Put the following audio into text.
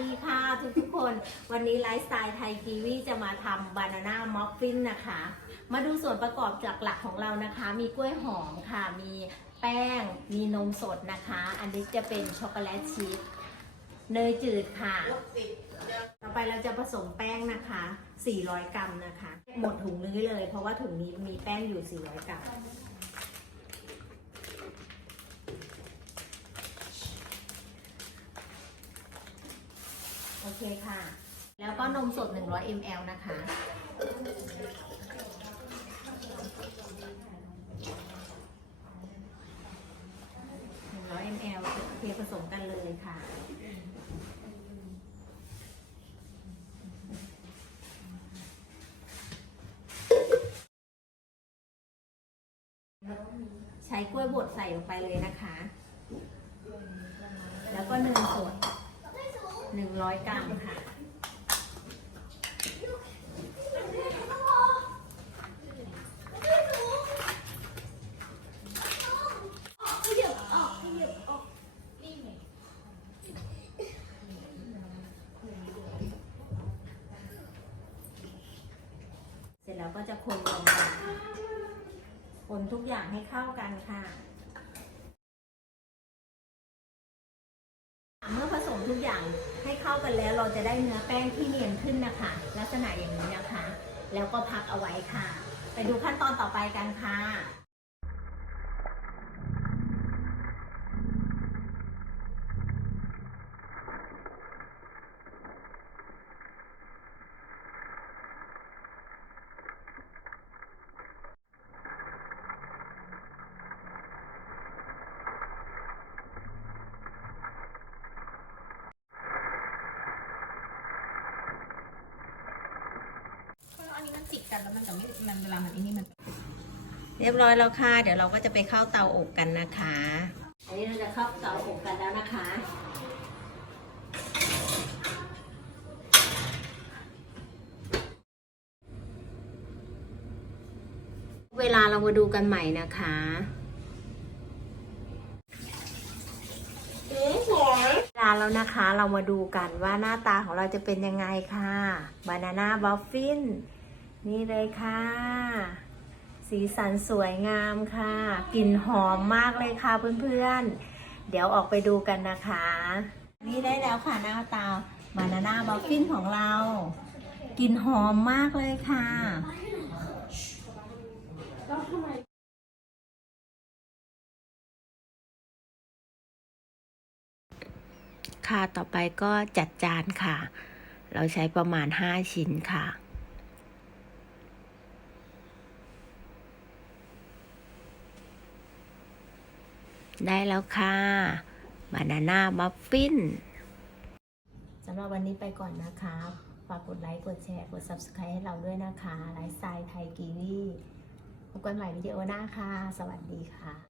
ดีค่ะทุกทุกคน วันนี้ไลฟ์สไตล์ไทยกีวีจะมาทำบานาน่ามัฟฟินนะคะ มาดูส่วนประกอบหลักๆของเรานะคะ มีกล้วยหอมค่ะ มีแป้ง มีนมสดนะคะ อันนี้จะเป็นช็อกโกแลตชีสเนยจืดค่ะ ต่อไปเราจะผสมแป้งนะคะ 400 กรัมนะคะ หมดถุงนี้เลย เพราะว่าถุงนี้มีแป้งอยู่ 400 กรัม อเคค่ะ แล้วก็นมสด 100 ml นะคะ 100 ml เทผสมกันเลยค่ะใช้กล้วยบดใส่ลงไปเลยนะคะ แล้วก็เนยสด 100กรัมค่ะ เสร็จแล้วก็จะคนรวมกันคนทุกอย่างให้เข้ากันค่ะ เข้ากันแล้วเราจะได้เนื้อแป้งที่เนียนขึ้นนะคะ ลักษณะอย่างนี้นะคะ แล้วก็พักเอาไว้ค่ะ ไปดูขั้นตอนต่อไปกันค่ะ กันแล้วมันจะไม่ มันเวลามันอันนี้มัน เรียบร้อยแล้วค่ะ เดี๋ยวเราก็จะไปเข้าเตาอบกันนะคะ อันนี้เราจะเข้าเตาอบกันแล้วนะคะ เวลาเรามาดูกันใหม่นะคะเวลาแล้วนะคะเรามาดูกันว่าหน้าตาของเราจะเป็นยังไงค่ะบานาน่าบัฟฟิน นี่เลยค่ะ สีสันสวยงามค่ะ กลิ่นหอมมากเลยค่ะเพื่อนๆ เดี๋ยวออกไปดูกันนะคะ นี่ได้แล้วค่ะหน้าตาบานาน่าบัฟฟินของเรากลิ่นหอมมากเลยค่ะค่ะต่อไปก็จัดจานค่ะ เราใช้ประมาณ 5 ชิ้นค่ะ ได้แล้วค่ะบานาน่ามัฟฟินสำหรับวันนี้ไปก่อนนะคะฝากกดไลค์กดแชร์กด Subscribe ให้เราด้วยนะคะ ไลฟ์สไตล์ไทยกีวีพบกันใหม่วิดีโอหน้าค่ะ สวัสดีค่ะ